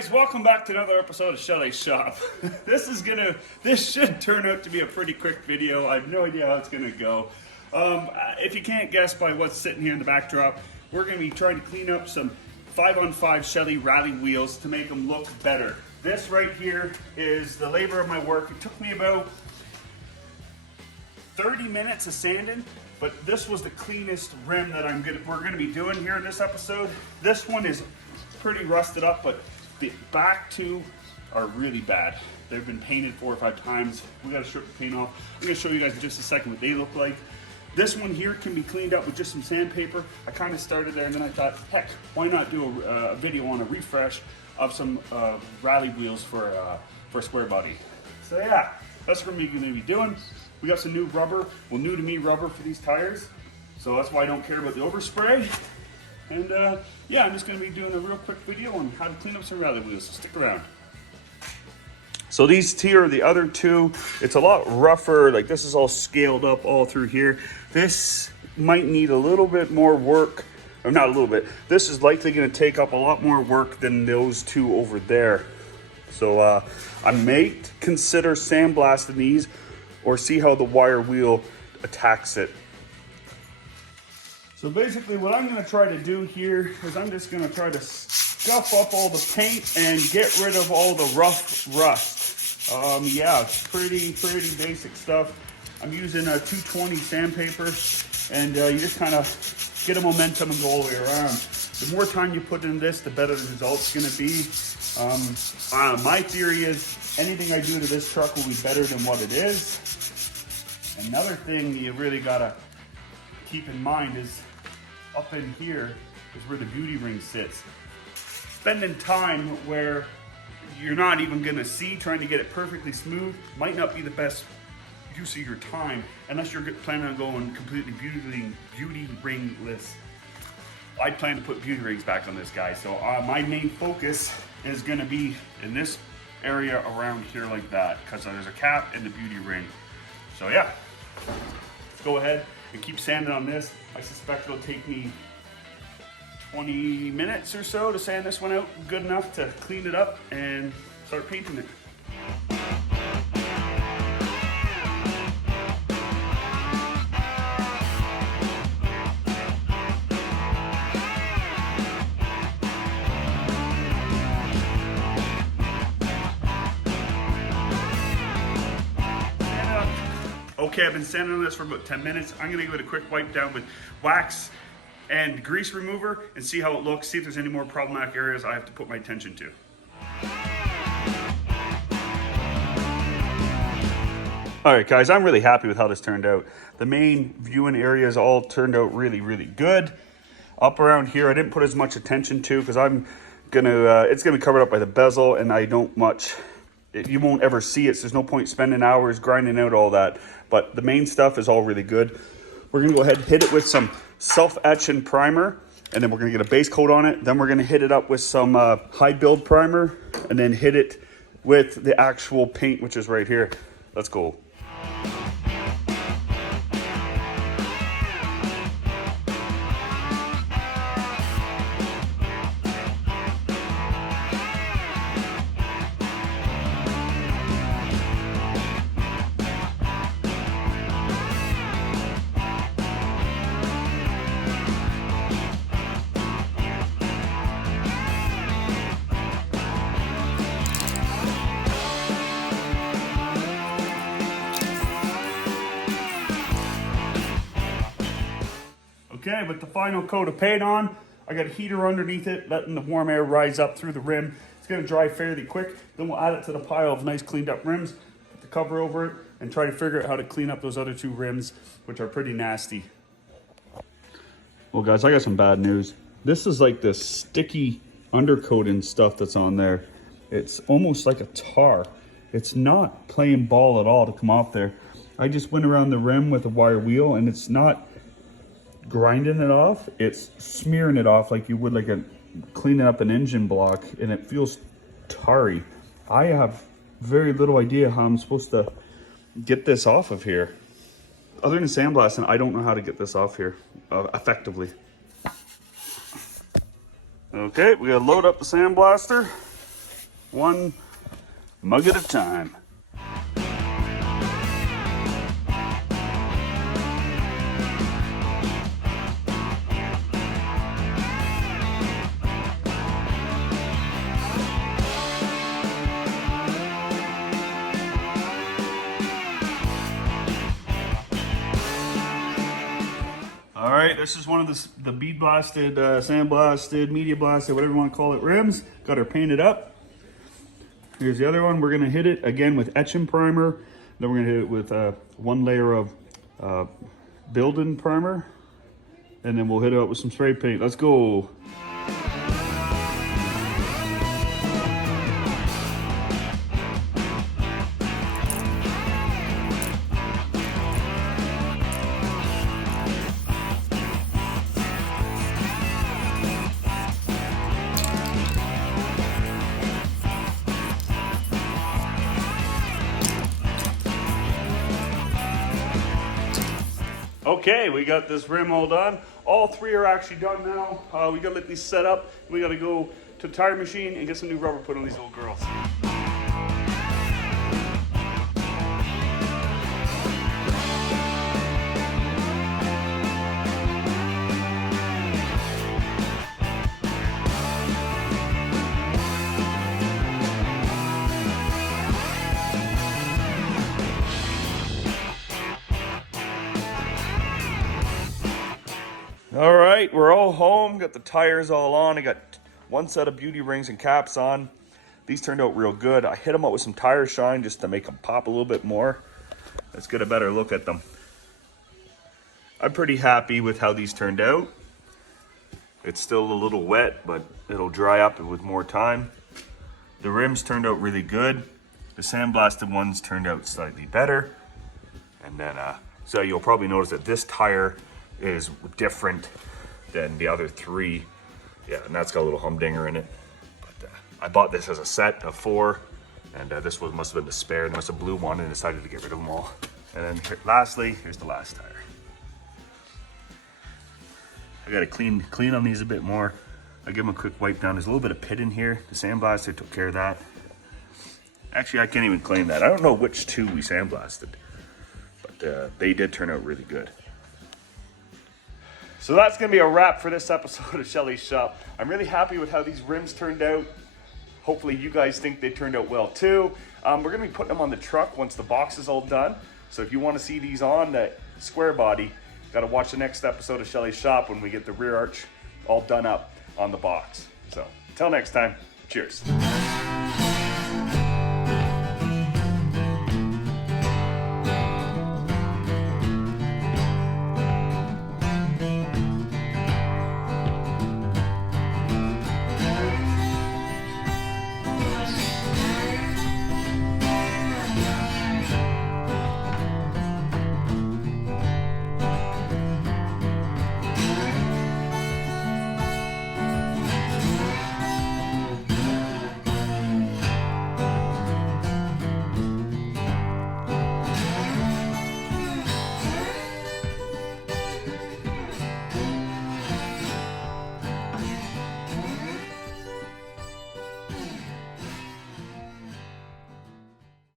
guys, welcome back to another episode of Schelly's Shop. This should turn out to be a pretty quick video. I have no idea how it's gonna go. If you can't guess by what's sitting here in the backdrop, we're gonna be trying to clean up some 5-on-5 Chevy Rally Wheels to make them look better. This right here is the labor of my work. It took me about 30 minutes of sanding, but this was the cleanest rim that we're gonna be doing here in this episode. This one is pretty rusted up, but the back two are really bad. They've been painted 4 or 5 times. We gotta strip the paint off. I'm gonna show you guys in just a second what they look like. This one here can be cleaned up with just some sandpaper. I kind of started there and then I thought, heck, why not do a video on a refresh of some rally wheels for squarebody. So yeah, that's what we're gonna be doing. We got some new rubber, well, new to me rubber for these tires. So that's why I don't care about the overspray. And yeah, I'm just gonna be doing a real quick video on how to clean up some rally wheels, so stick around. So these here are the other two. It's a lot rougher, like this is all scaled up all through here. This might need a little bit more work, or not a little bit. This is likely gonna take up a lot more work than those two over there. So I may consider sandblasting these or see how the wire wheel attacks it. So basically what I'm gonna try to do here is I'm just gonna try to scuff up all the paint and get rid of all the rough rust. Yeah, it's pretty basic stuff. I'm using a 220 sandpaper, and you just kind of get a momentum and go all the way around. The more time you put in this, the better the result's gonna be. My theory is anything I do to this truck will be better than what it is. Another thing you really gotta keep in mind is up in here is where the beauty ring sits. Spending time where you're not even gonna see, trying to get it perfectly smooth, might not be the best use of your time unless you're planning on going completely beauty ringless. I plan to put beauty rings back on this guy, so my main focus is gonna be in this area around here like that, because there's a cap and the beauty ring. So yeah, let's go ahead and keep sanding on this. I suspect it'll take me 20 minutes or so to sand this one out good enough to clean it up and start painting it. Okay, I've been sanding on this for about 10 minutes. I'm gonna give it a quick wipe down with wax and grease remover and see how it looks, see if there's any more problematic areas I have to put my attention to. All right, guys, I'm really happy with how this turned out. The main viewing areas all turned out really good. Up around here, I didn't put as much attention to because I'm gonna, it's gonna be covered up by the bezel and I don't much, you won't ever see it, so there's no point spending hours grinding out all that. But the main stuff is all really good. We're gonna go ahead and hit it with some self-etching primer, and then we're gonna get a base coat on it. Then we're gonna hit it up with some high build primer, and then hit it with the actual paint, which is right here. Let's go. Okay, with the final coat of paint on, I got a heater underneath it, letting the warm air rise up through the rim. It's gonna dry fairly quick. Then we'll add it to the pile of nice cleaned up rims, put the cover over it, and try to figure out how to clean up those other 2 rims, which are pretty nasty. Well guys, I got some bad news. This is like the sticky undercoating stuff that's on there. It's almost like a tar. It's not playing ball at all to come off there. I just went around the rim with a wire wheel and it's not grinding it off, it's smearing it off like you would like cleaning up an engine block, and it feels tarry. I have very little idea how I'm supposed to get this off of here. Other than sandblasting, I don't know how to get this off here effectively. Okay, we gotta load up the sandblaster. one mug at a time. All right, this is one of the bead blasted, sand blasted, media blasted, whatever you want to call it, rims. Got her painted up. Here's the other one. We're gonna hit it again with etching primer. Then we're gonna hit it with one layer of build-in primer. And then we'll hit it up with some spray paint. Let's go. Okay, we got this rim all done. All three are actually done now. We gotta let these set up. We gotta go to the tire machine and get some new rubber put on these little girls. All right, we're all home, got the tires all on. I got one set of beauty rings and caps on. These turned out real good. I hit them up with some tire shine just to make them pop a little bit more. Let's get a better look at them. I'm pretty happy with how these turned out. It's still a little wet, but it'll dry up with more time. The rims turned out really good. The sandblasted ones turned out slightly better. And then, so you'll probably notice that this tire is different than the other three. Yeah, and that's got a little humdinger in it. But I bought this as a set of 4, and this one must have been the spare. They must have blew one and decided to get rid of them all. And then lastly, here's the last tire. I gotta clean on these a bit more. I give them a quick wipe down. There's a little bit of pit in here. The sandblaster took care of that. Actually, I can't even claim that. I don't know which two we sandblasted, but they did turn out really good. So that's gonna be a wrap for this episode of Schelly's Shop. I'm really happy with how these rims turned out. Hopefully you guys think they turned out well too. We're gonna be putting them on the truck once the box is all done. So if you wanna see these on the square body, gotta watch the next episode of Schelly's Shop when we get the rear arch all done up on the box. So until next time, cheers.